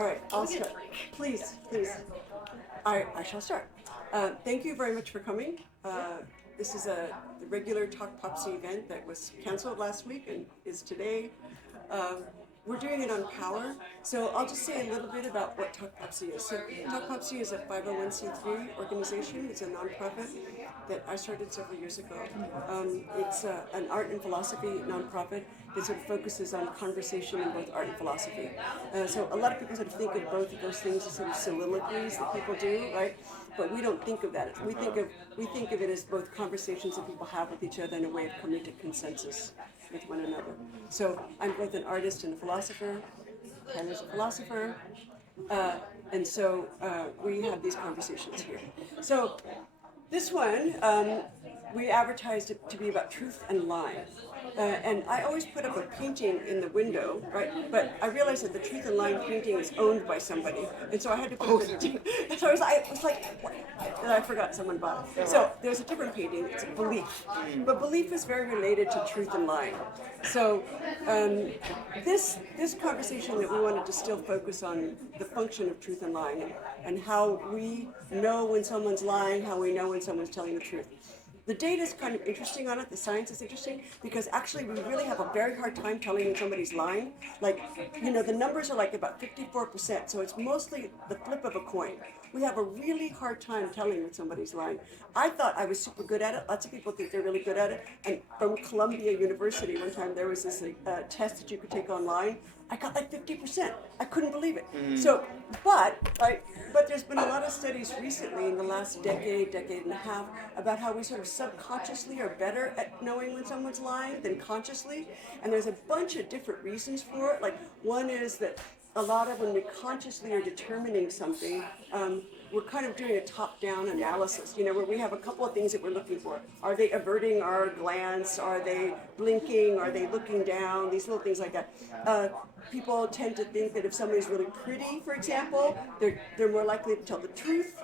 All right, I'll start. Please, please. I shall start. Thank you very much for coming. This is the regular talkPOPc's event that was canceled last week and is today. We're doing it on power, so I'll just say a little bit about what talkPOPc's is. So talkPOPc's is a 501c3 organization. It's a nonprofit that I started several years ago. It's an art and philosophy nonprofit that sort of focuses on conversation in both art and philosophy. So a lot of people sort of think of both of those things as sort of soliloquies that people do, right? But we don't think of that. We think of it as both conversations that people have with each other and a way of coming to consensus with one another. So I'm both an artist and a philosopher. Tyler's a philosopher. And so we have these conversations here. So this one, we advertised it to be about truth and lying. And I always put up a painting in the window, right? But I realized that the truth and lying painting is owned by somebody. And so I had to put it. So I was like, what? And I forgot someone bought it. So there's a different painting, it's belief. But belief is very related to truth and lying. So this conversation that we wanted to still focus on the function of truth and lying and how we know when someone's lying, how we know when someone's telling the truth. The data is kind of interesting on it, the science is interesting, because actually we really have a very hard time telling when somebody's lying. Like, the numbers are like about 54%, so it's mostly the flip of a coin. We have a really hard time telling when somebody's lying. I thought I was super good at it. Lots of people think they're really good at it. And from Columbia University one time, there was this test that you could take online. I got like 50%. I couldn't believe it. So, but there's been a lot of studies recently in the last decade and a half about how we sort of subconsciously are better at knowing when someone's lying than consciously. And there's a bunch of different reasons for it. Like one is that a lot of when we consciously are determining something, we're kind of doing a top-down analysis, where we have a couple of things that we're looking for. Are they averting our glance? Are they blinking? Are they looking down? These little things like that. People tend to think that if somebody's really pretty, for example, they're more likely to tell the truth.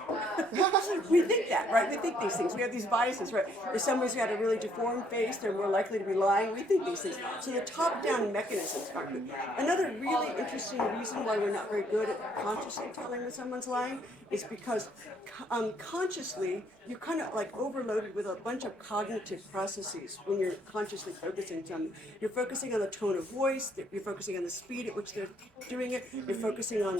We think that, right? We think these things. We have these biases, right? If somebody's got a really deformed face, they're more likely to be lying. We think these things. So the top-down mechanisms aren't good. Another really interesting reason why we're not very good at consciously telling when someone's lying is because consciously, you're kind of like overloaded with a bunch of cognitive processes when you're consciously focusing on something. You're focusing on the tone of voice, you're focusing on the speed at which they're doing it, you're focusing on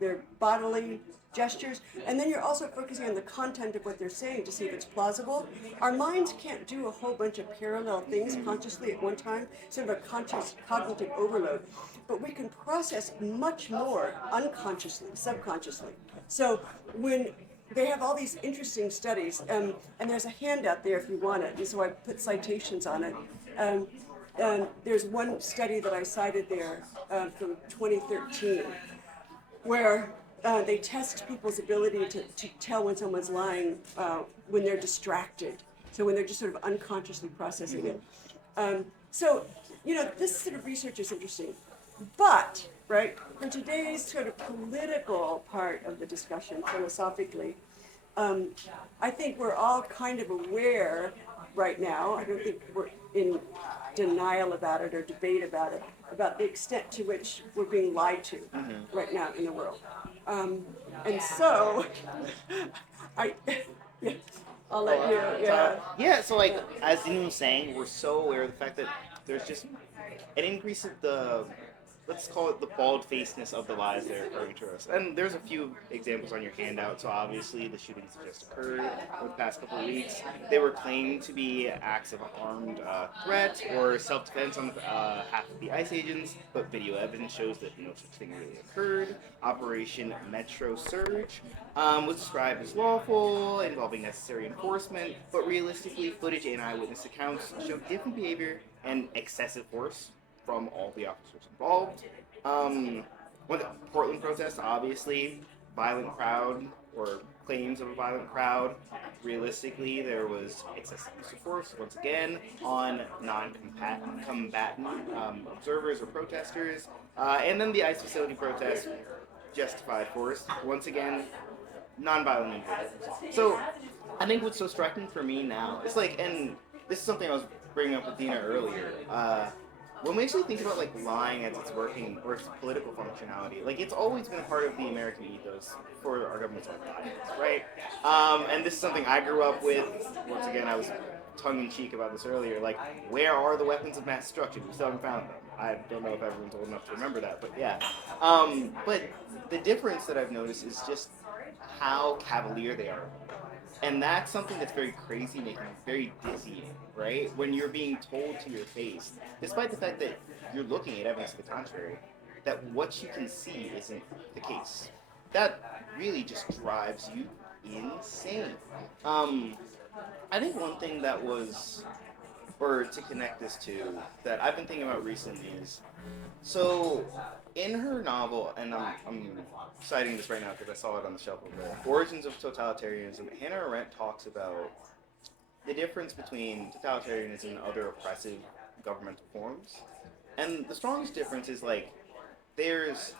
their bodily gestures, and then you're also focusing on the content of what they're saying to see if it's plausible. Our minds can't do a whole bunch of parallel things consciously at one time, sort of a conscious cognitive overload, but we can process much more unconsciously, subconsciously. So when they have all these interesting studies, and there's a handout there if you want it, and so I put citations on it. There's one study that I cited there from 2013 where they test people's ability to tell when someone's lying when they're distracted, so when they're just sort of unconsciously processing it. So, this sort of research is interesting. But, right, for today's sort of political part of the discussion, philosophically, I think we're all kind of aware right now, I don't think we're in denial about it or debate about it, about the extent to which we're being lied to right now in the world. And so, I'll let you, So like, as Dean was saying, we're so aware of the fact that there's just an increase in the, let's call it the bald-facedness of the lies that are occurring to us. And there's a few examples on your handout. So obviously the shootings that just occurred over the past couple of weeks, they were claimed to be acts of armed threat or self-defense on half of the ICE agents, but video evidence shows that no such thing really occurred. Operation Metro Surge was described as lawful, involving necessary enforcement, but realistically, footage and eyewitness accounts show different behavior and excessive force from all the officers involved. With the Portland protest, obviously, violent crowd or claims of a violent crowd. Realistically, there was excessive use of force, once again, on non-combatant observers or protesters. And then the ICE facility protest, justified force, once again, non-violent individuals. So, I think what's so striking for me now, it's like, and this is something I was bringing up with Dina earlier, when we actually think about like lying as its working or its political functionality, like it's always been part of the American ethos for our government to lie, right? And this is something I grew up with. Once again, I was tongue in cheek about this earlier. Like, where are the weapons of mass destruction? We still haven't found them. I don't know if everyone's old enough to remember that, but yeah. But the difference that I've noticed is just how cavalier they are. And that's something that's very crazy making, very dizzying, right? When you're being told to your face, despite the fact that you're looking at evidence to the contrary, that what you can see isn't the case. That really just drives you insane. Um, I think one thing that was, or to connect this to, that I've been thinking about recently is, so in her novel, and I'm citing this right now because I saw it on the shelf over there, Origins of Totalitarianism, Hannah Arendt talks about the difference between totalitarianism and other oppressive governmental forms. And the strongest difference is like there's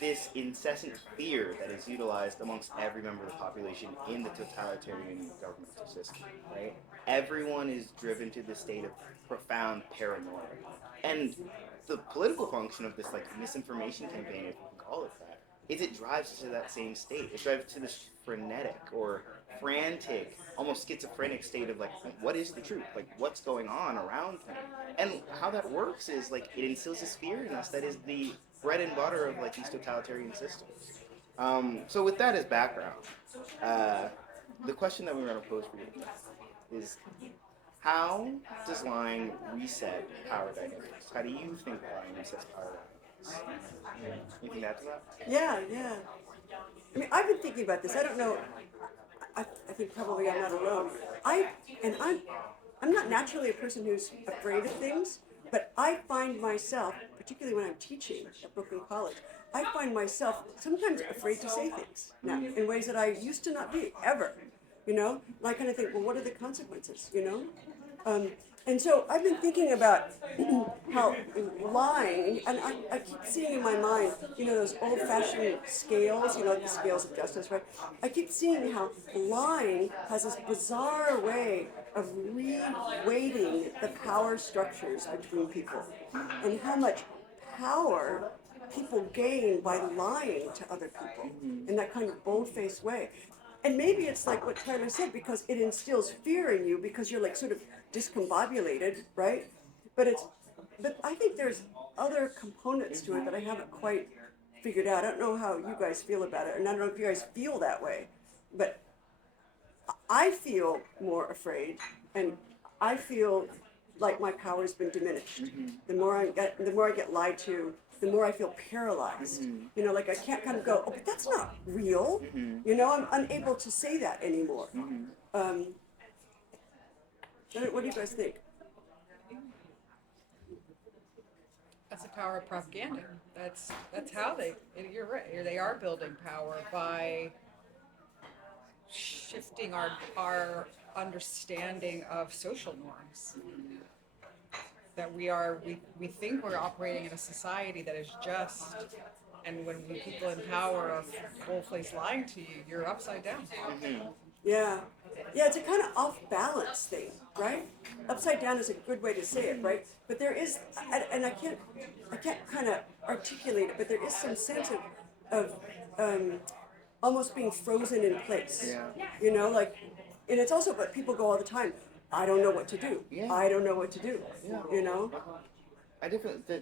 this incessant fear that is utilized amongst every member of the population in the totalitarian governmental system, right? Everyone is driven to this state of profound paranoia. And the political function of this like misinformation campaign, if you can call it that, is it drives to that same state. It drives to this frenetic or frantic, almost schizophrenic state of like, what is the truth? Like, what's going on around me? And how that works is like it instills this fear in us that is the bread and butter of like these totalitarian systems. So with that as background, the question that we're going to pose for you is how does lying reset power dynamics? How do you think lying resets power dynamics? Anything to add to that? Yeah, yeah. I mean, I've been thinking about this. I don't know. I think probably I'm not alone. I'm not naturally a person who's afraid of things, but I find myself, particularly when I'm teaching at Brooklyn College, I find myself sometimes afraid to say things now in ways that I used to not be ever. You know, and I kind of think, well, what are the consequences? You know, and so I've been thinking about how lying, and I keep seeing in my mind, you know, those old-fashioned scales, you know, like the scales of justice, right? I keep seeing how lying has this bizarre way of re-weighting the power structures between people, and how much power people gain by lying to other people in that kind of bold-faced way. And maybe it's like what Tyler said, because it instills fear in you because you're like sort of discombobulated, right? But I think there's other components to it that I haven't quite figured out. I don't know how you guys feel about it, and I don't know if you guys feel that way, but I feel more afraid, and I feel like my power's been diminished. The more I get lied to, the more I feel paralyzed. You know, like I can't kind of go, oh, but that's not real. You know, I'm unable to say that anymore. What do you guys think? That's the power of propaganda. That's how you're right. They are building power by shifting our understanding of social norms. That we think we're operating in a society that is just, and when people in power are full-face lying to you, you're upside down. Yeah. Yeah, it's a kind of off-balance thing, right? Upside down is a good way to say it, right? But there is, and I can't kind of articulate it, but there is some sense of almost being frozen in place. Yeah. You know, like, and it's also what people go all the time. I don't know what to do. Yeah. I don't know what to do. Yeah. You know.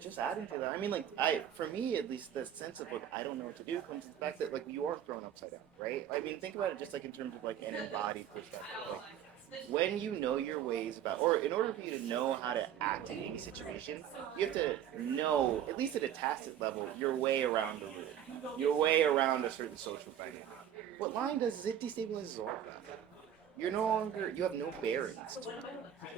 Just adding to that. I mean, like for me at least, the sense of like I don't know what to do comes to the fact that like you are thrown upside down, right? I mean, think about it just like in terms of like an embodied perspective. Like when you know your ways about, or in order for you to know how to act in any situation, you have to know at least at a tacit level your way around the room, your way around a certain social dynamic. What lying does is it destabilizes all of that. You have no bearings to it.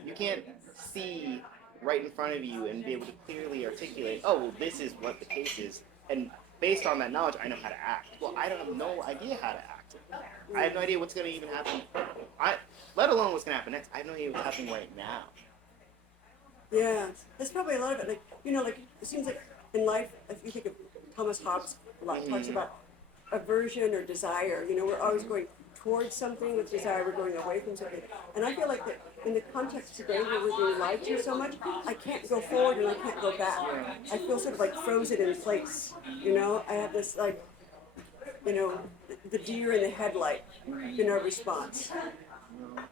You can't see right in front of you and be able to clearly articulate, oh, well, this is what the case is, and based on that knowledge, I know how to act. Well, I have no idea how to act. I have no idea what's going to even happen. Let alone what's going to happen next. I have no idea what's happening right now. Yeah, there's probably a lot of it. Like, you know, like it seems like in life, if you think of Thomas Hobbes, a lot talks about aversion or desire. You know, we're always going towards something with desire. We're going away from something. And I feel like that in the context today where we're being lied to so much, I can't go forward and I can't go back. I feel sort of like frozen in place. You know, I have this like, you know, the deer in the headlight, you know, response,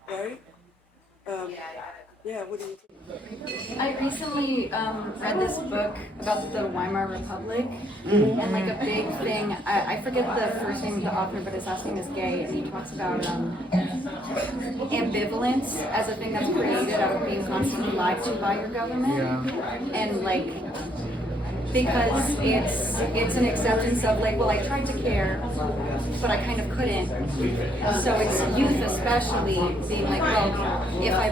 right? Yeah, what do you think? I recently read this book about the Weimar Republic, and like a big thing, I forget the first name of the author, but his last name is Gay, and he talks about ambivalence as a thing that's created out of being constantly lied to by your government, and like, because it's an acceptance of like, well, I tried to care, but I kind of couldn't. So it's youth especially being like, well, if I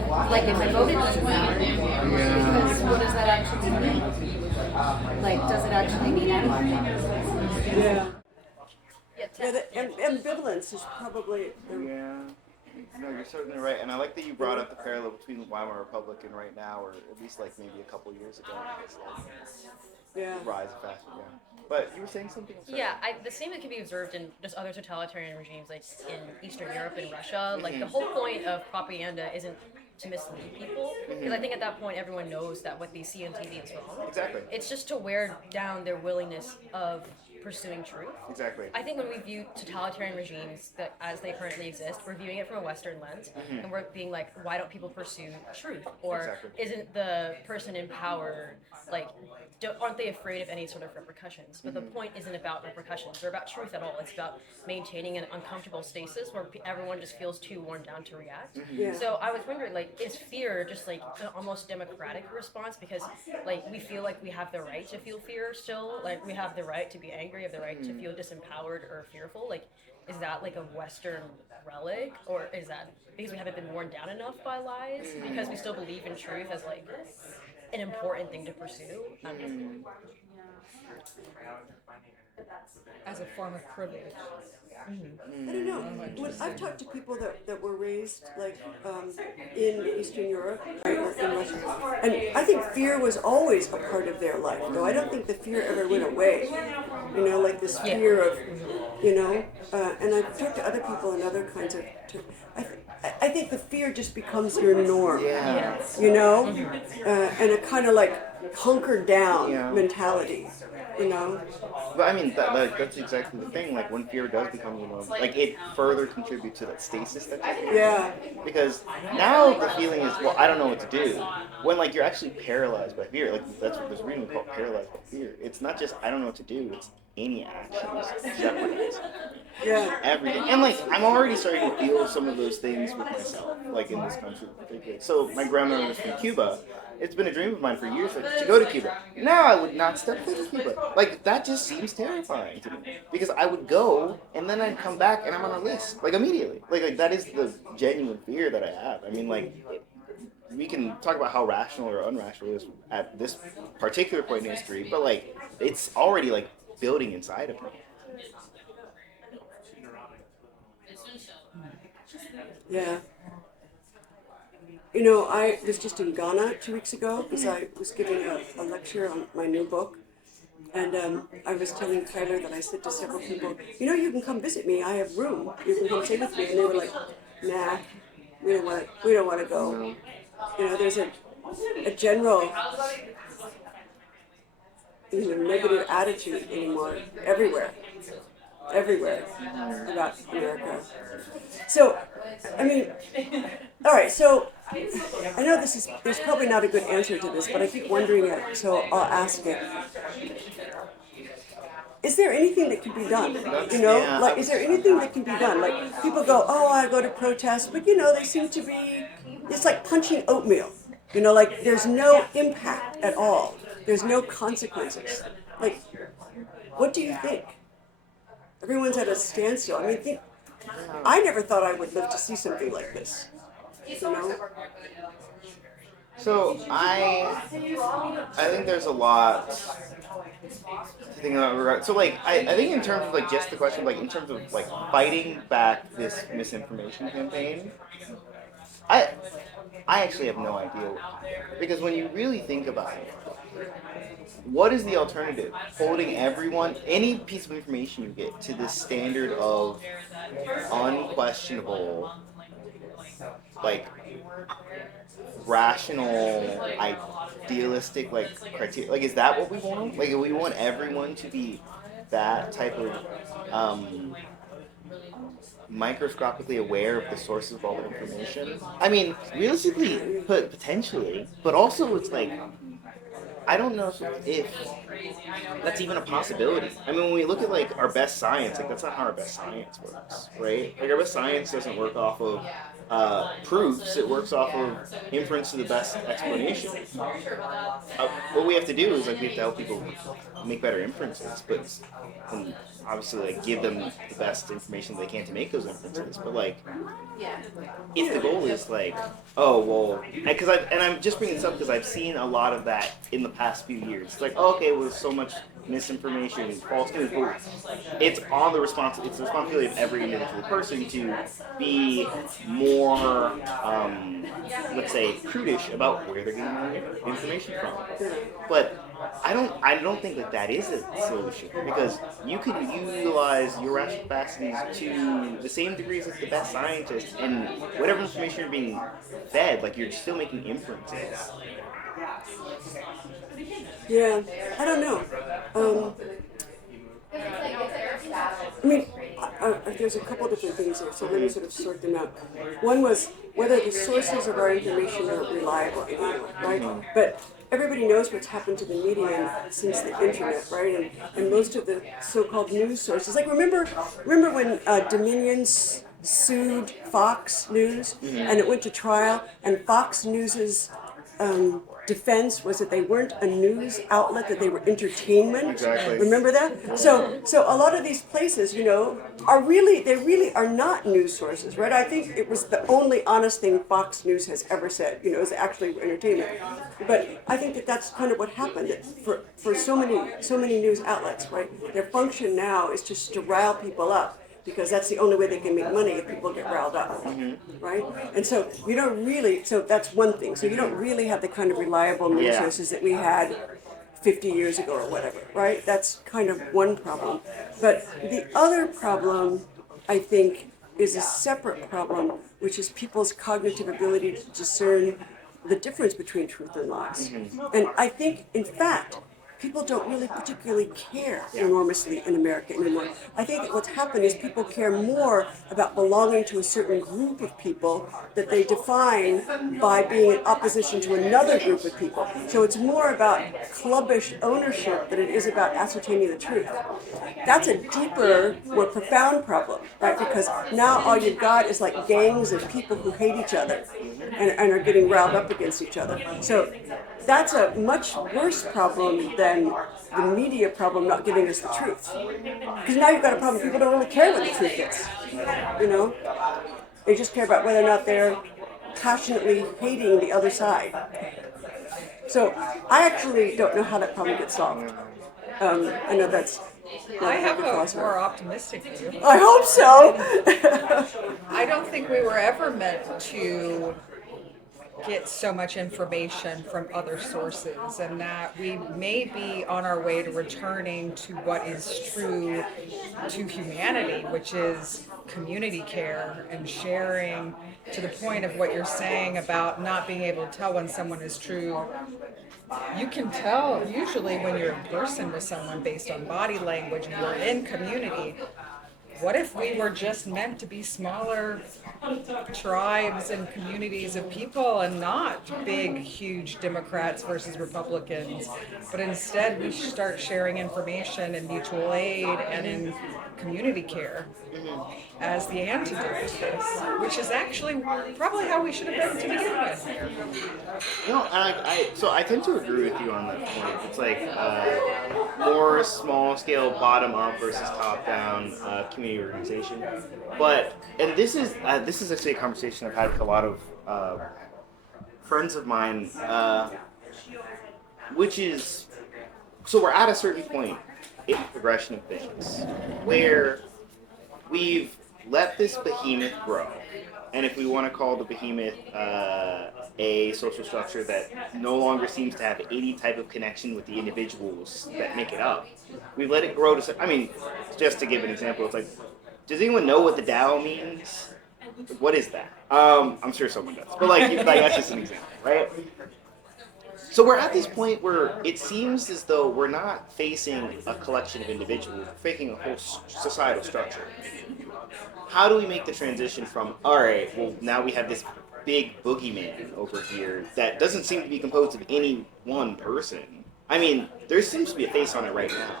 voted doesn't matter, because what does that actually mean? Like, does it actually mean anything? Yeah. Yeah, the ambivalence is probably Yeah. No, you're certainly right, and I like that you brought up the parallel between the Weimar Republic and right now, or at least like maybe a couple years ago. It's like rise of fashion. Yeah. But you were saying something. Yeah, the same that can be observed in just other totalitarian regimes, like in Eastern Europe and Russia. Like the whole point of propaganda isn't to mislead people, because I think at that point everyone knows that what they see on TV is wrong. Exactly. It's just to wear down their willingness of pursuing truth. Exactly. I think when we view totalitarian regimes that as they currently exist, we're viewing it from a Western lens, and we're being like, why don't people pursue truth? Or isn't the person in power like? Aren't they afraid of any sort of repercussions? But the point isn't about repercussions or about truth at all. It's about maintaining an uncomfortable stasis where everyone just feels too worn down to react. So I was wondering, like, is fear just like an almost democratic response? Because like we feel like we have the right to feel fear still. Like we have the right to be angry, have the right to feel disempowered or fearful. Like, is that like a Western relic, or is that because we haven't been worn down enough by lies? Because we still believe in truth as like an important thing to pursue. As a form of privilege. I don't know. When I've talked to people that were raised like in Eastern Europe, right, or in Russia, and I think fear was always a part of their life. Though I don't think the fear ever went away. You know, like this fear of, you know. And I've talked to other people in other kinds of. I think the fear just becomes your norm. Yeah. You know, and a kind of like hunkered down mentality. You know. But I mean, that's exactly the thing. Like when fear does become, you know, like it further contributes to that stasis that you're in. Yeah. Because now the feeling is, well, I don't know what to do. When like you're actually paralyzed by fear, like that's what there's a reason called paralyzed by fear. It's not just I don't know what to do. It's any actions jeopardize everything. And like I'm already starting to feel some of those things with myself, like in this country in particular. So my grandmother was from Cuba. It's been a dream of mine for years to go to Cuba. Now I would not step foot in Cuba. Like that just seems terrifying to me because I would go and then I'd come back and I'm on a list like immediately. Like that is the genuine fear that I have. I mean, like we can talk about how rational or unrational it is at this particular point in history, but like it's already like building inside of me. Yeah. You know, I was just in Ghana 2 weeks ago because I was giving a lecture on my new book. And I was telling Tyler that I said to several people, you know, you can come visit me. I have room. You can come stay with me. And they were like, nah, we don't want to go. You know, there's a general negative attitude anymore everywhere about America. So, I mean, all right, so I know there's probably not a good answer to this, but I keep wondering it, so I'll ask it. Is there anything that can be done? You know, like, is there anything that can be done? Like, people go, oh, I go to protests, but you know, they seem to be, it's like punching oatmeal. You know, like, there's no impact at all. There's no consequences. Like, what do you think? Everyone's at a standstill. I mean, I never thought I would live to see something like this. You know? So I think there's a lot to think about. So like I think in terms of like just the question, like in terms of like fighting back this misinformation campaign, I actually have no idea, because when you really think about it, what is the alternative? Holding everyone, any piece of information you get, to this standard of unquestionable like rational, idealistic like criteria. Like, is that what we want? Like, we want everyone to be that type of microscopically aware of the sources of all the information. I mean, realistically, potentially, but also it's like I don't know if that's even a possibility. I mean, when we look at like our best science, like that's not how our best science works, right? Like our best science doesn't work off of proofs; it works off of inference to the best explanation. What we have to do is like we have to help people make better inferences, but and obviously like give them the best information they can to make those inferences. But like if the goal is like, oh well, because I'm just bringing this up because I've seen a lot of that in the past few years. It's like, oh, okay, well, there's so much misinformation, false news. But it's It's the responsibility of every individual person to be more, let's say, prudish about where they're getting their information from. But I don't think that that is a solution because you can utilize your rational capacities to the same degrees as the best scientists, and whatever information you're being fed, like you're still making inferences. Yeah, I don't know. I mean, there's a couple different things here, so let me sort of sort them out. One was whether the sources of our information are reliable, right? But everybody knows what's happened to the media since the internet, right? And most of the so-called news sources, like remember when Dominion sued Fox News and it went to trial, and Fox News's defense was that they weren't a news outlet, that they were entertainment. Exactly. Remember that? So a lot of these places, they really are not news sources, right? I think it was the only honest thing Fox News has ever said, is actually entertainment. But I think that that's kind of what happened that for so many news outlets, right? Their function now is just to rile people up, because that's the only way they can make money if people get riled up, right? And so you don't really, so that's one thing. So you don't really have the kind of reliable news sources that we had 50 years ago or whatever, right? That's kind of one problem. But the other problem, I think, is a separate problem, which is people's cognitive ability to discern the difference between truth and lies. And I think, in fact, people don't really particularly care enormously in America anymore. I think that what's happened is people care more about belonging to a certain group of people that they define by being in opposition to another group of people. So it's more about clubbish ownership than it is about ascertaining the truth. That's a deeper, more profound problem, right? Because now all you've got is like gangs of people who hate each other and are getting riled up against each other. So that's a much worse problem than the media problem not giving us the truth. Because now you've got a problem, people don't really care what the truth is. They just care about whether or not they're passionately hating the other side. So I actually don't know how that problem gets solved. I know that's I have a more optimistic view. I hope so. I don't think we were ever meant to get so much information from other sources, and that we may be on our way to returning to what is true to humanity, which is community care and sharing, to the point of what you're saying about not being able to tell when someone is true. You can tell usually when you're in person with someone based on body language and you're in community. What if we were just meant to be smaller tribes and communities of people and not big, huge Democrats versus Republicans, but instead we start sharing information in mutual aid and in community care as the antidote to this, which is actually probably how we should have been to begin with. So I tend to agree with you on that point. It's like more small scale, bottom up versus top down community organization. And this is actually a conversation I've had with a lot of friends of mine, which is, so we're at a certain point in the progression of things where we've let this behemoth grow. And if we want to call the behemoth a social structure that no longer seems to have any type of connection with the individuals that make it up, we've let it grow to, just to give an example, it's like, does anyone know what the Tao means? What is that? I'm sure someone does, but like that's just an example, right? So we're at this point where it seems as though we're not facing a collection of individuals, we're facing a whole societal structure. How do we make the transition from, all right, well, now we have this big boogeyman over here that doesn't seem to be composed of any one person? I mean, there seems to be a face on it right now.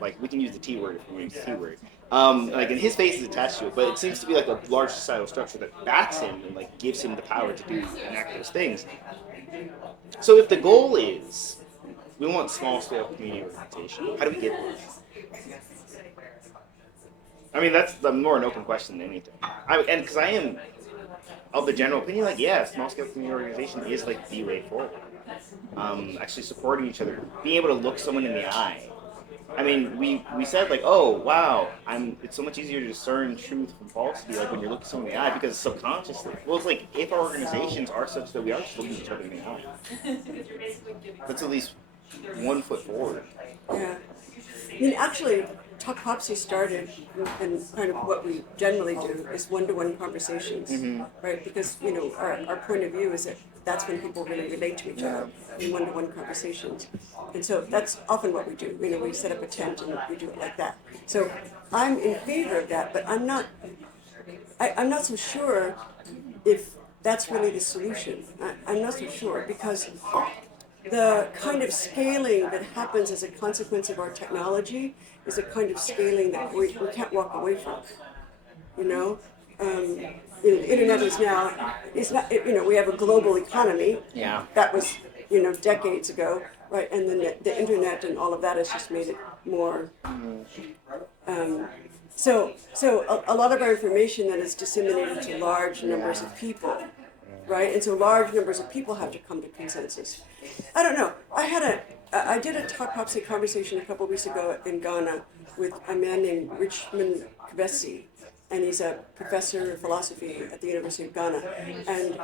Like, we can use the T word if we use the T word. Like, and his face is attached to it, but it seems to be like a large societal structure that backs him and like gives him the power to do enact those things. So if the goal is we want small scale community organization, how do we get there? I mean, that's more an open question than anything. And because I am of the general opinion, like, yeah, small scale community organization is like the way forward. Actually supporting each other, being able to look someone in the eye. I mean, we said like, oh wow, it's so much easier to discern truth from falsity, like when you're looking someone in the eye, because subconsciously, well, it's like if our organizations are such that we are just looking each other in the eye, that's at least 1 foot forward. Yeah. I mean, actually, talkPOPc's started, and kind of what we generally do is one-to-one conversations, right? Because, you know, our point of view is that that's when people really relate to each other in one-to-one conversations. And so that's often what we do. You know, we set up a tent and we do it like that. So I'm in favor of that, but I'm not so sure if that's really the solution. I'm not so sure, because the kind of scaling that happens as a consequence of our technology is a kind of scaling that we can't walk away from. You know, the internet is now, it's not, you know, we have a global economy. Yeah. That was, you know, decades ago, right? And then the internet and all of that has just made it more. So a lot of our information then is disseminated to large numbers of people, right? And so large numbers of people have to come to consensus. I don't know. I did a talkPOPc's conversation a couple of weeks ago in Ghana with a man named Richmond Kvesi, and he's a professor of philosophy at the University of Ghana. And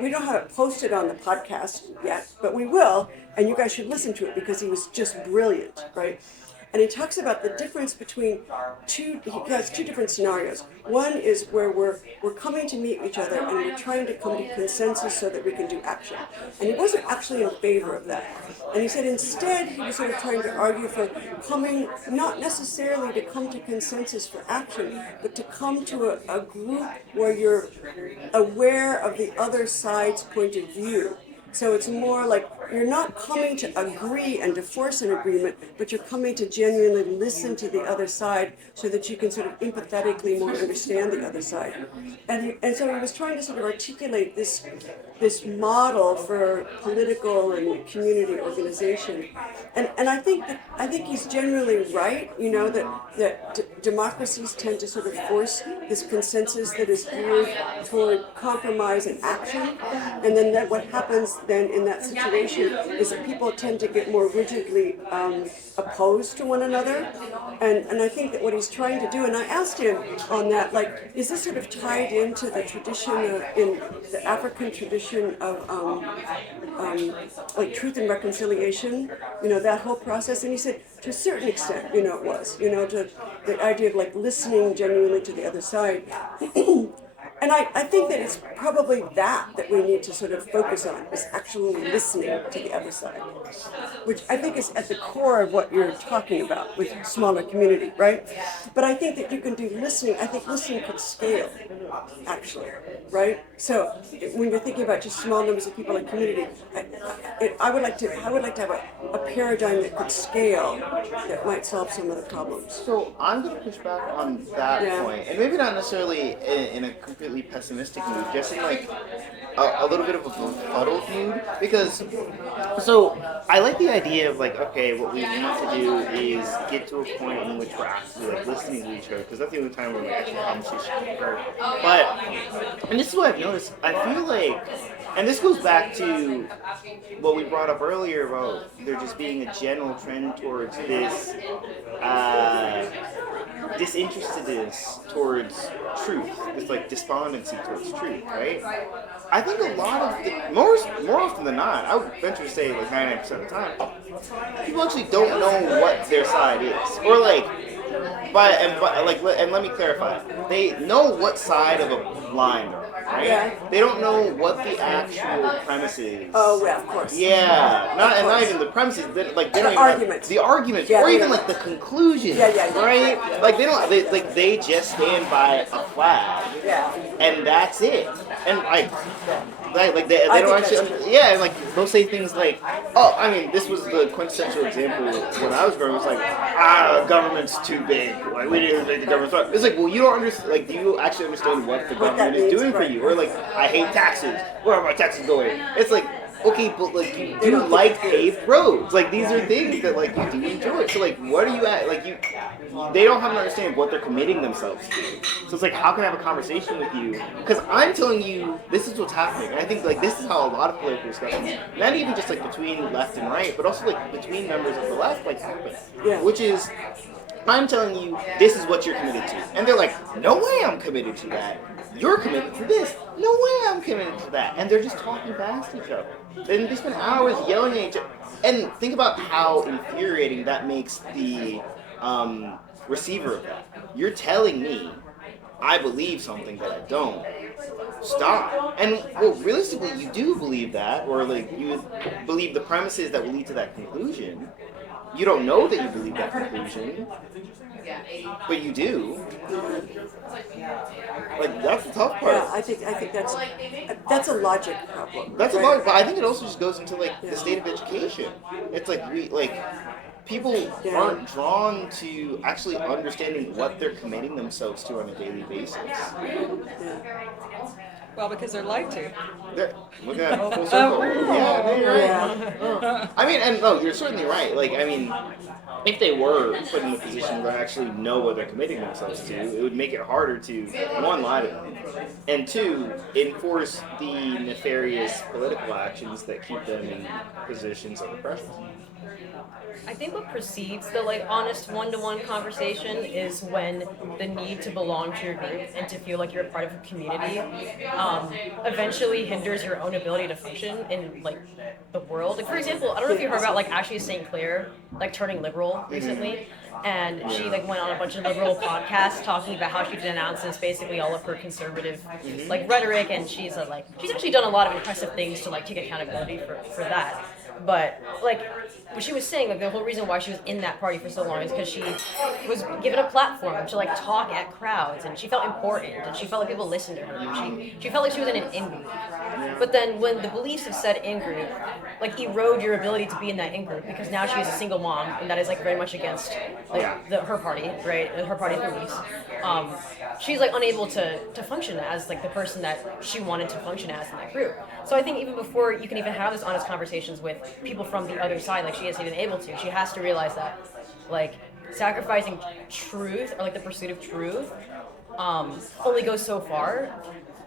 we don't have it posted on the podcast yet, but we will, and you guys should listen to it because he was just brilliant, right? And he talks about the difference between he has two different scenarios. One is where we're coming to meet each other and we're trying to come to consensus so that we can do action. And he wasn't actually in favor of that. And he said instead he was sort of trying to argue for coming, not necessarily to come to consensus for action, but to come to a group where you're aware of the other side's point of view. So it's more like you're not coming to agree and to force an agreement, but you're coming to genuinely listen to the other side so that you can sort of empathetically more understand the other side. And so he was trying to sort of articulate this model for political and community organization. And I think he's generally right, you know, that democracies tend to sort of force this consensus that is geared toward compromise and action. And then what happens then in that situation is that people tend to get more rigidly opposed to one another. And I think that what he's trying to do, and I asked him on that, like, is this sort of tied into the tradition in the African tradition of like truth and reconciliation, you know, that whole process? And he said, to a certain extent, you know, it was, you know, to the idea of like listening genuinely to the other side. And I think that it's probably that we need to sort of focus on, is actually listening to the other side, which I think is at the core of what you're talking about with smaller community, right? But I think that you can do listening. I think listening could scale, actually, right? So when you're thinking about just small numbers of people in community, I would like to have a paradigm that could scale, that might solve some of the problems. So I'm going to push back on that point, and maybe not necessarily in a completely pessimistic mood, just in like a little bit of a befuddled mood, because so I like the idea of like, okay, what we want to do is get to a point in which we're actually like listening to each other, because that's the only time where like actual conversation can occur. But, and this is what I've noticed, I feel like, and this goes back to what we brought up earlier about there just being a general trend towards this disinterestedness towards truth, this like despondency towards truth, right? I think a lot of more often than not, I would venture to say like 99% of the time, people actually don't know what their side is, or like and let me clarify. They know what side of a line they're on, right? Yeah. They don't know what the actual premise is. Oh, yeah, of course. Yeah, not course. even the premises. They don't The even arguments. the arguments, Yeah, or they even don't. like the conclusion. Yeah. Right? Like they don't. They just stand by a flag. Yeah. And that's it. And they I don't think actually. that's true. Yeah, and like they'll say things like, "Oh, I mean, this was the quintessential example when I was growing. It was like, government's too big. Like we didn't make the government smart." It's like, well, you don't understand. Like, do you actually understand what the What that government is means, doing for right. you? Or like, I hate taxes. Where are my taxes going? It's like. Okay, but like you They do don't like think it through. paved roads. Like these are things that like you do enjoy. So like what are you at like you they don't have an understanding of what they're committing themselves to. So it's like how can I have a conversation with you? Because I'm telling you this is what's happening. And I think like this is how a lot of political discussions, not even just like between left and right, but also like between members of the left like happen. Yeah. Which is I'm telling you, this is what you're committed to. And they're like, no way I'm committed to that. You're committed to this. No way I'm committed to that. And they're just talking past each other. Then they spend hours yelling at each other. And think about how infuriating that makes the receiver of that. You're telling me I believe something that I don't. Stop. And well, realistically, you do believe that, or like you believe the premises that will lead to that conclusion. You don't know that you believe that conclusion, but you do. Like that's the tough part. Yeah, I think that's a logic problem. That's right? a lot, but I think it also just goes into like the state of education. It's like people aren't drawn to actually understanding what they're committing themselves to on a daily basis. Yeah. Well, because they're lied to. Look at that full circle. Yeah, you're right. Yeah. I mean, and no, you're certainly right. Like, I mean, if they were put in a position where they actually know what they're committing themselves to, it would make it harder to, one, lie to them, and two, enforce the nefarious political actions that keep them in positions of oppression. I think what precedes the like honest one-to-one conversation is when the need to belong to your group and to feel like you're a part of a community eventually hinders your own ability to function in like the world. Like for example, I don't know if you heard about like Ashley St. Clair like turning liberal recently. And she like went on a bunch of liberal podcasts talking about how she denounces basically all of her conservative like rhetoric, and she's actually done a lot of impressive things to like take accountability for that. But like what she was saying, like the whole reason why she was in that party for so long is because she was given a platform to like talk at crowds, and she felt important, and she felt like people listened to her. She felt like she was in an in-group. But then when the beliefs of said in-group like erode your ability to be in that in-group, because now she is a single mom, and that is like very much against like her party, right? Her party's beliefs. She's like unable to function as like the person that she wanted to function as in that group. So I think even before you can even have this honest conversations with people from the other side, like she isn't even able to, she has to realize that like sacrificing truth or like the pursuit of truth only goes so far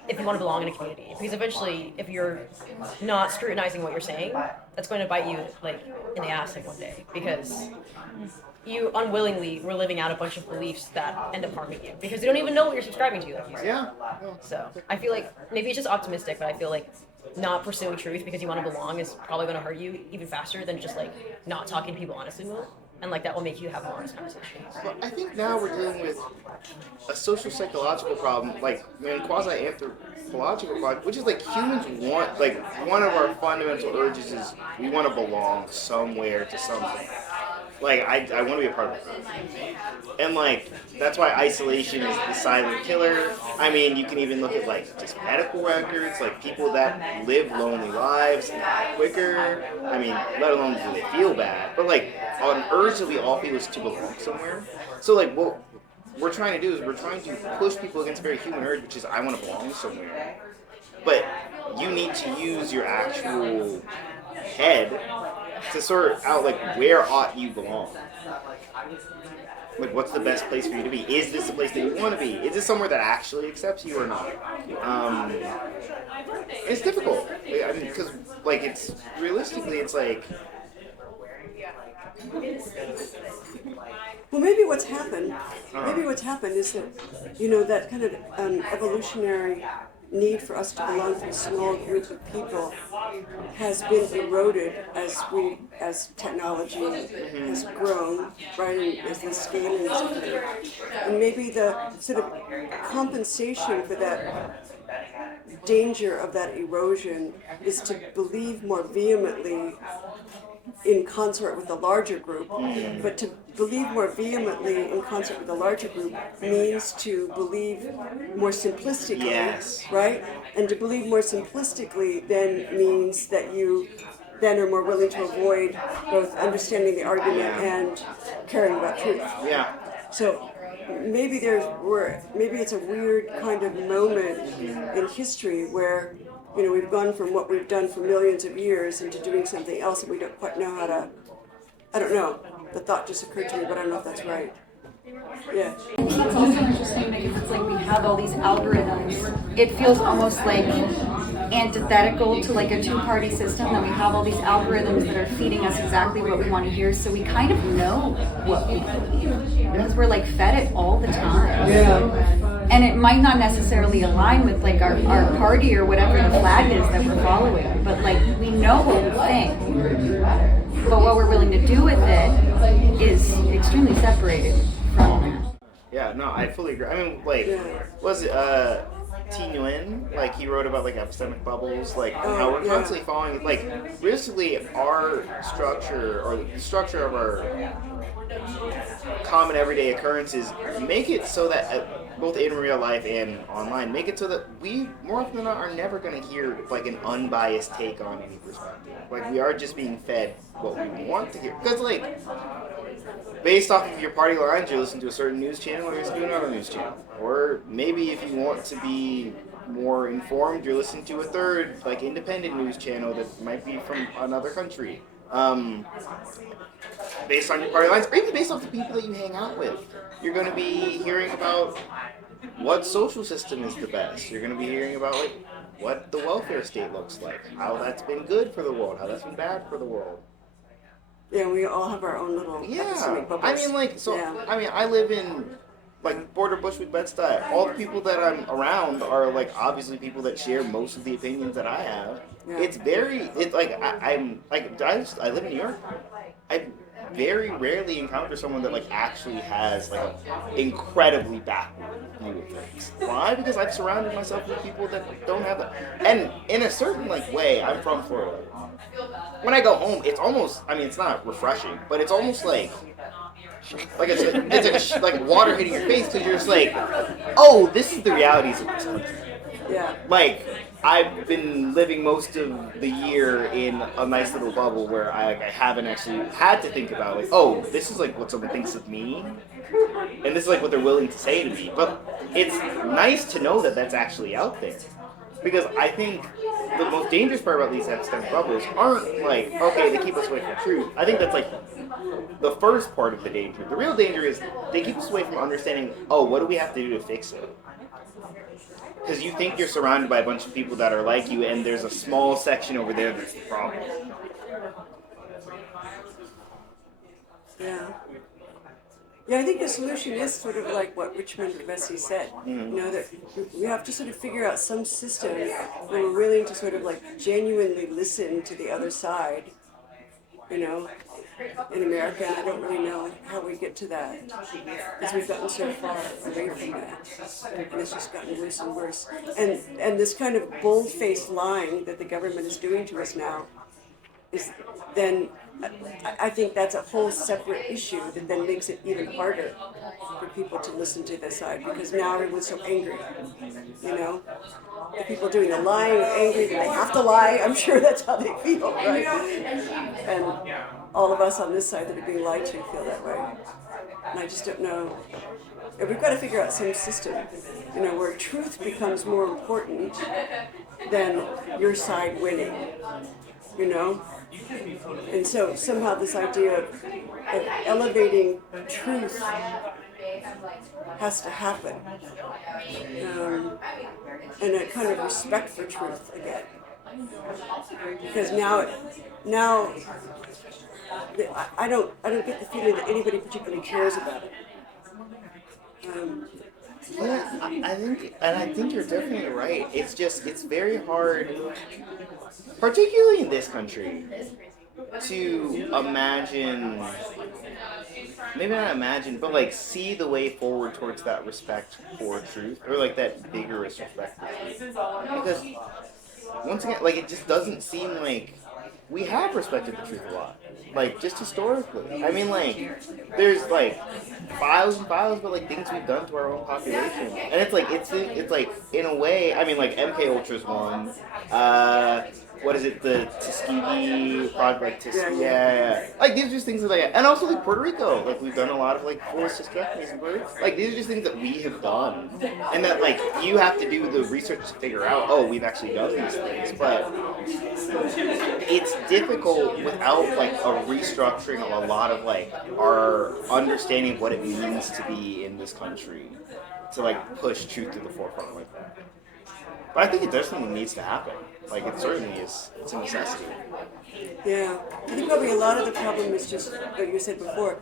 if you want to belong in a community. Because eventually, if you're not scrutinizing what you're saying, that's going to bite you like in the ass like one day, because you unwillingly were living out a bunch of beliefs that end up harming you because you don't even know what you're subscribing to. Like you said. Yeah. So I feel like maybe it's just optimistic, but I feel like not pursuing truth because you want to belong is probably going to hurt you even faster than just like not talking to people honestly will. And like that will make you have more honest conversations. Well, I think now we're dealing with a social psychological problem, like quasi anthropological problem, which is like humans want, like one of our fundamental urges is we want to belong somewhere to something. Like I want to be a part of a group, and like that's why isolation is the silent killer. I mean, you can even look at like just medical records, like people that live lonely lives die quicker. I mean, let alone do they feel bad, but like an urge that we all feel is to belong somewhere. So like what we're trying to do is we're trying to push people against a very human urge, which is I want to belong somewhere. But you need to use your actual head to sort out like where ought you belong. Like what's the best place for you to be? Is this the place that you want to be? Is this somewhere that actually accepts you or not? It's difficult. I mean, because like it's realistically, it's like. Well, maybe what's happened is that, that kind of evolutionary need for us to belong to a small group of people has been eroded as technology has grown, right, and as the scaling has occurred. And maybe the sort of compensation for that danger of that erosion is to believe more vehemently in concert with the larger group, but to believe more vehemently in concert with the larger group means to believe more simplistically, Yes. right? And to believe more simplistically then means that you then are more willing to avoid both understanding the argument and caring about truth. Yeah. So maybe maybe it's a weird kind of moment in history where we've gone from what we've done for millions of years into doing something else that we don't quite know how to. I don't know. The thought just occurred to me, but I don't know if that's right. Yeah. I think it's also interesting because it's like we have all these algorithms. It feels almost like antithetical to like a two-party system that we have all these algorithms that are feeding us exactly what we want to hear, so we kind of know what we believe because we're like fed it all the time. Yeah. And it might not necessarily align with like our party or whatever the flag is that we're following, but like we know what we think. But what we're willing to do with it is extremely separated from that. Yeah, no, I fully agree. I mean, like, was it T. Nguyen? Like, he wrote about like epistemic bubbles, like how we're constantly following, like, basically our structure or the structure of our common everyday occurrences make it so that both in real life and online, make it so that we more often than not are never going to hear like an unbiased take on any perspective. Like, we are just being fed what we want to hear, because like based off of your party lines, you listen to a certain news channel or you listen to another news channel. Or maybe if you want to be more informed, you're listening to a third, like, independent news channel that might be from another country. Based on your party lines, or even based off the people that you hang out with. You're going to be hearing about what social system is the best. You're going to be hearing about, like, what the welfare state looks like, how that's been good for the world, how that's been bad for the world. Yeah, we all have our own little epistemic bubbles. I mean, like, so, Yeah. I mean, I live in, like, border Bushwick, Bed-Stuy. All the people that I'm around are, like, obviously people that share most of the opinions that I have. Yeah. It's like, I live in New York. I very rarely encounter someone that, like, actually has, like, an incredibly backward view of things. Why? Because I've surrounded myself with people that don't have that. And in a certain, like, way, I'm from Florida. When I go home, it's almost, I mean, it's not refreshing, but it's almost like it's like water hitting your face, because you're just like, oh, this is the realities of this country. Yeah. Like, I've been living most of the year in a nice little bubble where I haven't actually had to think about, like, oh, this is like what someone thinks of me, and this is like what they're willing to say to me. But it's nice to know that that's actually out there. Because I think the most dangerous part about these epistemic bubbles aren't like, okay, they keep us away from truth. I think that's like the first part of the danger. The real danger is they keep us away from understanding, oh, what do we have to do to fix it? Because you think you're surrounded by a bunch of people that are like you, and there's a small section over there that's the problem. Yeah. Yeah, I think the solution is sort of like what Richmond or Bessie said. That we have to sort of figure out some system where we're willing to sort of like genuinely listen to the other side, in America. And I don't really know how we get to that, because we've gotten so far away from that, and it's just gotten worse and worse. And this kind of bold-faced lying that the government is doing to us now is then, I think that's a whole separate issue that then makes it even harder for people to listen to this side, because now everyone's so angry, The people doing the lying are angry that they have to lie. I'm sure that's how they feel, right? And all of us on this side that are being lied to feel that way. And I just don't know. We've got to figure out some system, where truth becomes more important than your side winning, And so somehow this idea of elevating truth has to happen. And a kind of respect for truth again. Because now I don't get the feeling that anybody particularly cares about it. I think you're definitely right. It's very hard, particularly in this country, to imagine, maybe not imagine, but like see the way forward towards that respect for truth, or like that vigorous respect for truth. Because once again, like it just doesn't seem like we have respected the truth a lot. Like just historically. I mean like there's like files and files about like things we've done to our own population. And it's like in a way, I mean like MK Ultra's one. What is it, the Tuskegee project, like Tuskegee, yeah. Like these are just things that and also like Puerto Rico, like we've done a lot of like forced hysterectomies in Puerto Rico. Like these are just things that we have done, and that like you have to do the research to figure out, oh, we've actually done these things, but it's difficult without like a restructuring of a lot of like our understanding of what it means to be in this country, to like push truth to the forefront like that. But I think it definitely needs to happen. Like it certainly is. It's a necessity. Yeah, I think probably a lot of the problem is just what you said before.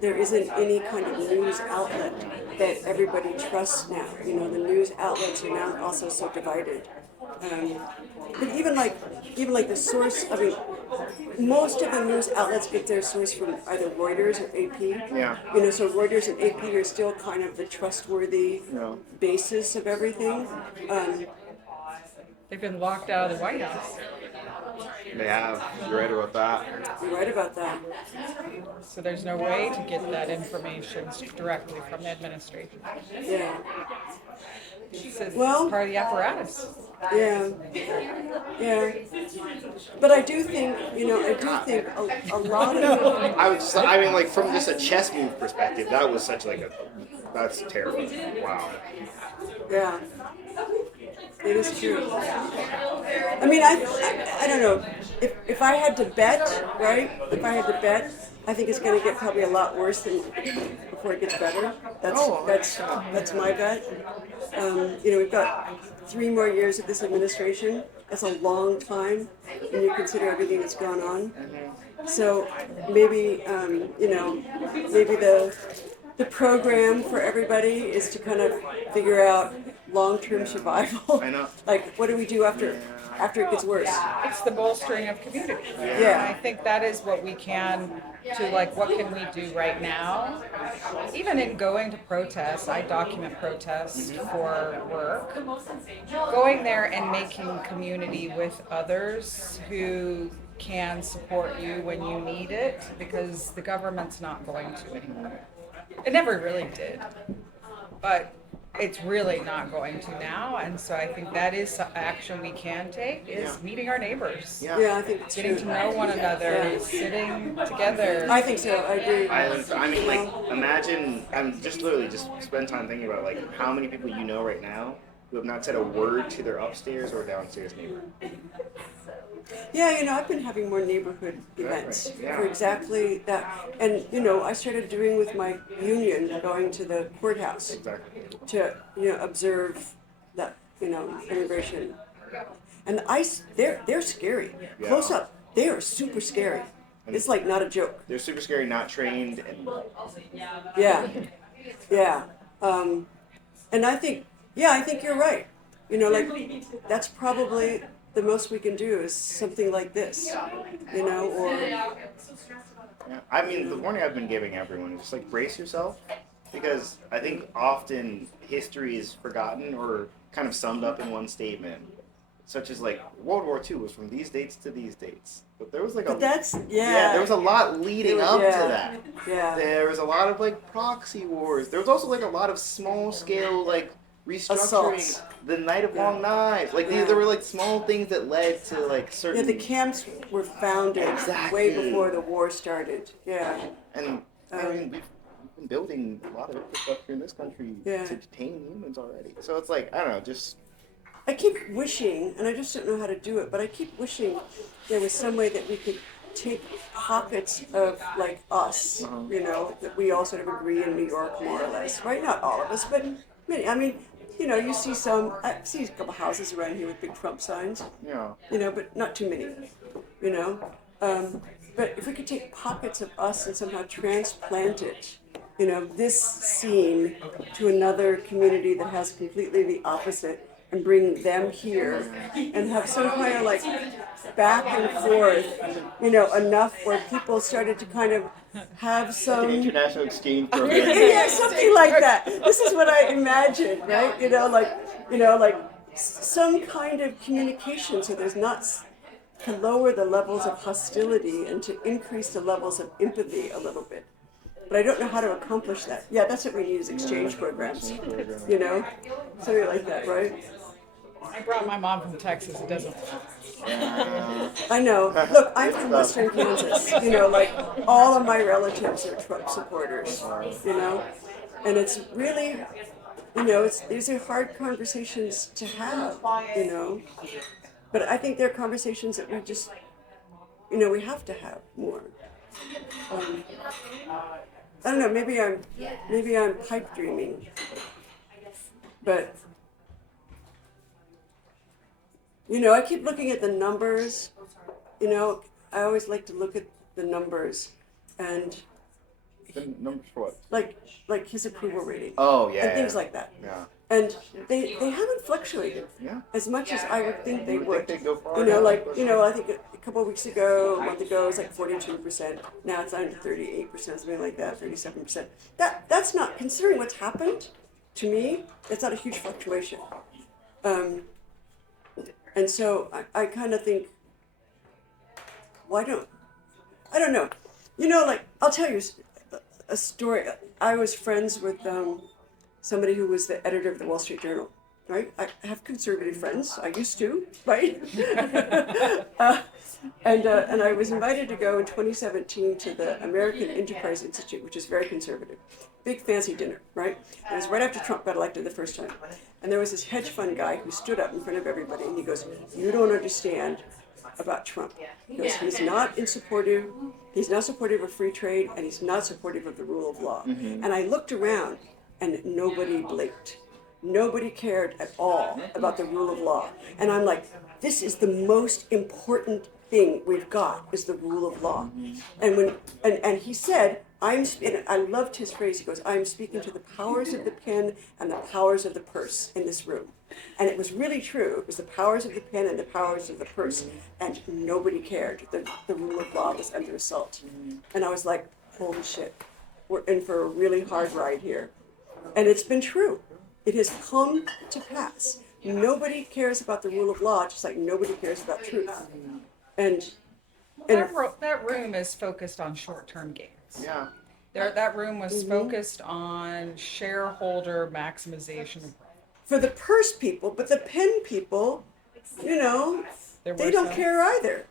There isn't any kind of news outlet that everybody trusts now. You know, the news outlets are now also so divided. But even like the source. I mean, most of the news outlets get their source from either Reuters or AP. Yeah. You know, so Reuters and AP are still kind of the trustworthy No. basis of everything. They've been locked out of the White House. They have. You're right about that. You're right about that. So there's no way to get that information directly from the administration. Yeah. It's Well- part of the apparatus. Yeah, yeah, but I do think a lot of I mean, like from just a chess move perspective, that was such like that's terrifying. Wow. yeah, it is true. I mean, I don't know if I had to bet, right? If I had to bet, I think it's going to get probably a lot worse than before it gets better. That's my bet. You know, we've got 3 more years of this administration. That's a long time when you consider everything that's gone on. So maybe maybe the program for everybody is to kind of figure out long-term survival. I know. Like, what do we do after it gets worse? It's the bolstering of community. Yeah. And I think that is what we can do, like what can we do right now? Even in going to protests, I document protests for work. Going there and making community with others who can support you when you need it, because the government's not going to anymore. It never really did. But it's really not going to now, and so I think that is some action we can take, is meeting our neighbors, Yeah, I think it's getting true. to know one another, Yeah. sitting together. I think so. I agree. I mean, like, imagine, just literally just spend time thinking about, like, how many people you know right now who have not said a word to their upstairs or downstairs neighbor. Yeah, you know, I've been having more neighborhood events Yeah. for exactly that. And, you know, I started doing with my union, going to the courthouse Exactly. to, observe that, immigration. And they're scary. Yeah. Close up, they are super scary. It's like not a joke. They're super scary, not trained, and Yeah, yeah. And I think you're right. You know, like, that's probably the most we can do is something like this, or yeah. I mean, the warning I've been giving everyone is just like brace yourself, because I think often history is forgotten or kind of summed up in one statement, such as like World War II was from these dates to these dates. But there was like there was a lot leading up to that. Yeah. There was a lot of like proxy wars. There was also like a lot of small scale like restructuring. Assaults. The Night of Long Knives. Like Yeah. there were like small things that led to like certain. Yeah, the camps were founded Exactly. way before the war started. Yeah. And I mean, we've been building a lot of infrastructure in this country Yeah. to detain humans already. So it's like, I don't know, just I keep wishing, and I just don't know how to do it, but I keep wishing there was some way that we could take pockets of like us, that we all sort of agree in New York more or less, right? Not all of us, but many. I mean, you see I see a couple houses around here with big Trump signs, but not too many, But if we could take pockets of us and somehow transplant it this scene to another community that has completely the opposite and bring them here and have some kind of like back and forth, enough where people started to kind of have An some international exchange program. yeah, something like that. This is what I imagined, right? Like some kind of communication so there's not to lower the levels of hostility and to increase the levels of empathy a little bit. But I don't know how to accomplish that. Yeah, that's what we need is exchange programs. Something like that, right? I brought my mom from Texas. It doesn't work. I know. Look, I'm from Western Kansas. Like all of my relatives are Trump supporters. And it's really, these are hard conversations to have. But I think they're conversations that we just, we have to have more. I don't know. Maybe I'm pipe dreaming, but. I keep looking at the numbers. I always like to look at the numbers, and The numbers for what? like his approval rating. Oh yeah. And things like that. Yeah. And they haven't fluctuated Yeah. as much as I would think they You would. think they'd go far? I think a couple of weeks ago, a month ago, it was like 42%. Now it's under 38%, something like that, 37%. That's not, considering what's happened to me, that's not a huge fluctuation. And so I kind of think, I don't know. I'll tell you a story. I was friends with somebody who was the editor of the Wall Street Journal, right? I have conservative friends. I used to, right? And I was invited to go in 2017 to the American Enterprise Institute, which is very conservative. Big fancy dinner, right? And it was right after Trump got elected the first time. And there was this hedge fund guy who stood up in front of everybody and he goes, "You don't understand about Trump." He goes, he's not supportive of free trade, and he's not supportive of the rule of law. And I looked around and nobody blinked. Nobody cared at all about the rule of law. And I'm like, this is the most important thing we've got is the rule of law. And he said, and I loved his phrase. He goes, "I'm speaking to the powers of the pen and the powers of the purse in this room." And it was really true. It was the powers of the pen and the powers of the purse, and nobody cared. The rule of law was under assault. And I was like, holy shit, we're in for a really hard ride here. And it's been true. It has come to pass. Nobody cares about the rule of law, just like nobody cares about truth. And That room is focused on short-term gains. Yeah. That room was focused on shareholder maximization. for the purse people, but the pen people, they don't care either.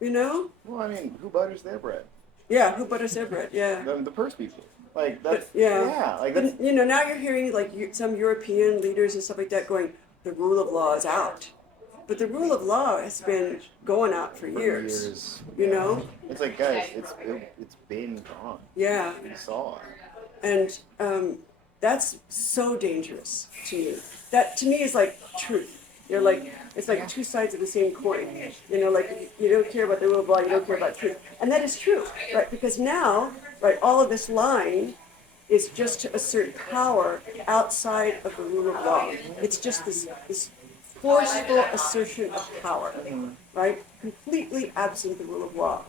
Well, I mean, who butters their bread? Yeah, who butters their bread? Yeah. The purse people. Like that's But now you're hearing some European leaders and stuff like that going, the rule of law is out, but the rule of law has been going out for years. It's like, guys, it's been gone. Yeah, We saw it. and that's so dangerous to me. That to me is like truth. You're like, it's like two sides of the same coin. Like you don't care about the rule of law, you don't care about truth, and that is true, right? Because now, right, all of this lying is just to assert power outside of the rule of law. It's just this forceful assertion of power, right? Completely absent the rule of law.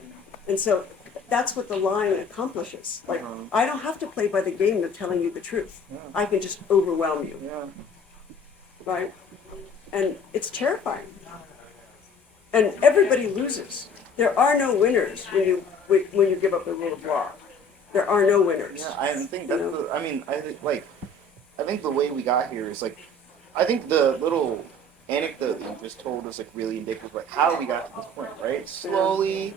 And so that's what the lying accomplishes. Like, I don't have to play by the game of telling you the truth. I can just overwhelm you, Yeah. right? And it's terrifying. And everybody loses. There are no winners when you give up the rule of law. There are no winners. Yeah, I think that's I think the way we got here is like, I think the little anecdote that you just told is like really indicative of like how we got to this point, right? Slowly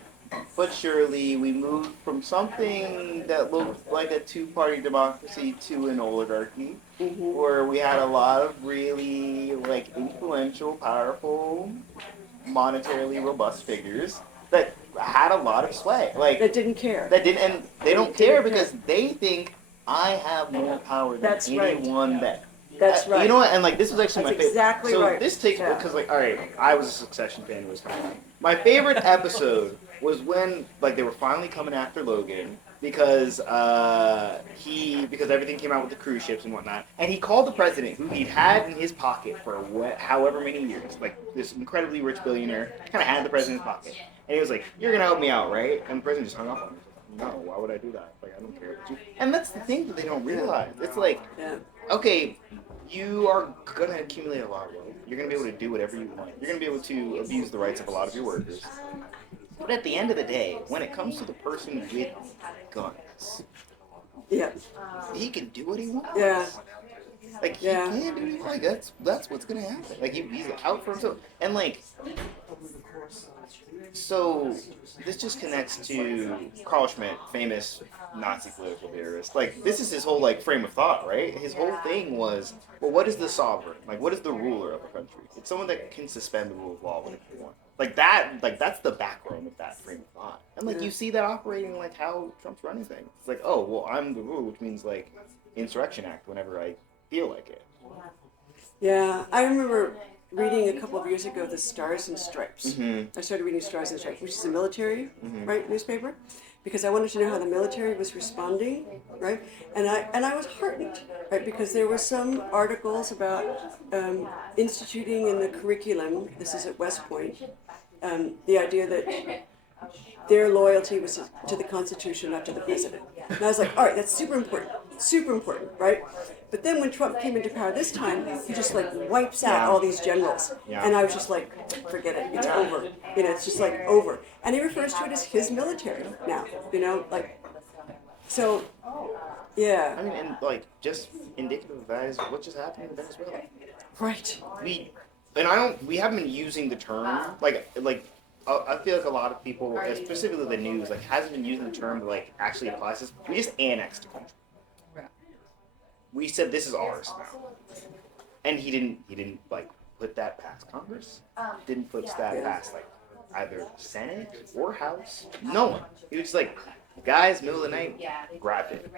but surely we moved from something that looked like a two-party democracy to an oligarchy, where we had a lot of really like influential, powerful, monetarily robust figures that had a lot of sway. Like That didn't care. and they don't care because they think I have more power than That's right. anyone that. That's right. You know what? And like this was actually That's my favorite. exactly so right. this takes Yeah. because like, all right, I was a Succession fan. My favorite episode was when like they were finally coming after Logan, because because everything came out with the cruise ships and whatnot, and he called the president, who he'd had in his pocket for however many years, like this incredibly rich billionaire, kind of had the president's pocket, and he was like, "You're gonna help me out, right?" And the president just hung up on him. No, why would I do that? Like, I don't care about you. And that's the thing that they don't realize. It's like, okay, you are gonna accumulate a lot of wealth. You're gonna be able to do whatever you want. You're gonna be able to abuse the rights of a lot of your workers. But at the end of the day, when it comes to the person with guns, he can do what he wants. Like, he can do what he wants. Like, that's what's gonna happen. Like, he's out for himself. And, like, so this just connects to Carl Schmitt, famous Nazi political theorist. Like, this is his whole, like, frame of thought, right? His whole thing was, well, what is the sovereign? Like, what is the ruler of a country? It's someone that can suspend the rule of law whenever they want. Like, that's the background of that frame of thought. And, like, you see that operating, like, how Trump's running things. It's like, oh, well, I'm the ruler, which means, like, insurrection act whenever I feel like it. Yeah, I remember reading a couple of years ago the Stars and Stripes. I started reading Stars and Stripes, which is a military newspaper, because I wanted to know how the military was responding, right? And I was heartened, right, because there were some articles about instituting in the curriculum. This is at West Point. The idea that their loyalty was to the Constitution, not to the president. And I was like, all right, that's super important, right? But then when Trump came into power this time, he just like wipes out all these generals. And I was just like, forget it, it's over. You know, it's just like over. And he refers to it as his military now, you know, like, so, yeah. I mean, and like, just indicative of that is what just happened in Venezuela. Right. We haven't been using the term, like, I feel like a lot of people, specifically the news, like, hasn't been using the term that, like, actually applies to this. We just annexed a country. We said this is ours now, and he didn't like put that past Congress. Didn't put that past like either Senate or House. No one. He was just like, guys, middle of the night, grabbed it.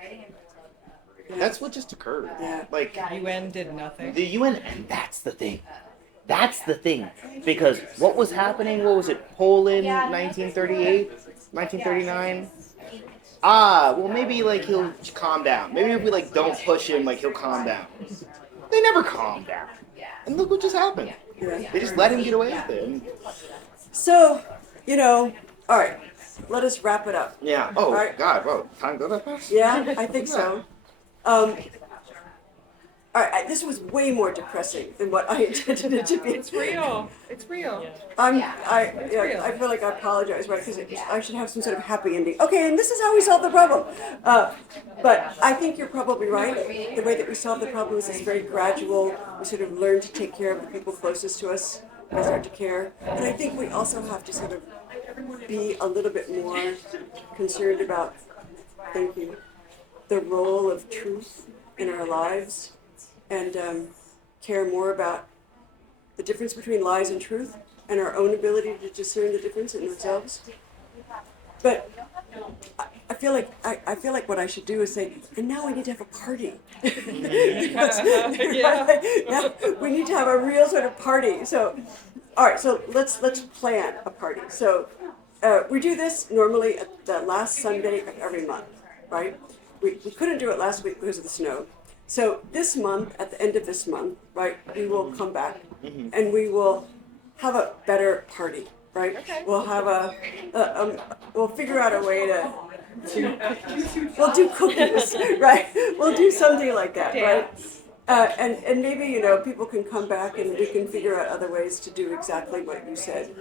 That's what just occurred. Like, UN did nothing. The UN, and that's the thing. That's the thing. Because what was happening? What was it? Poland, 1938, 1939. Well, maybe, like, he'll calm down. Maybe if we, like, don't push him, like, he'll calm down. They never calmed down. And look what just happened. They just let him get away with it. So, you know, all right, let us wrap it up. Yeah. Oh, right. God. Whoa. Time go that fast? Yeah, I think so. All right, this was way more depressing than what I intended it to be. It's real. It's real. I feel like I apologize, right? Because I should have some sort of happy ending. Okay, and this is how we solve the problem. But I think you're probably right. The way that we solve the problem is it's very gradual. We sort of learn to take care of the people closest to us. We start to care. And I think we also have to sort of be a little bit more concerned about, thank you, the role of truth in our lives. And care more about the difference between lies and truth and our own ability to discern the difference in ourselves. But I feel like what I should do is say, and now we need to have a party. Because, now we need to have a real sort of party. So, all right, so let's plan a party. So we do this normally at the last Sunday of every month, right? We couldn't do it last week because of the snow. So this month, at the end of this month, right, we will come back and we will have a better party, right? Okay. We'll have we'll figure out a way to we'll do cookies, right? We'll do something like that, right? And maybe, you know, people can come back and we can figure out other ways to do exactly what you said,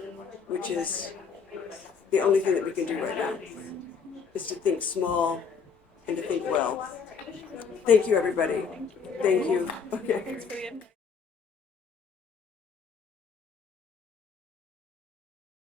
which is the only thing that we can do right now, is to think small and to think well. Thank you, everybody. Thank you. Okay.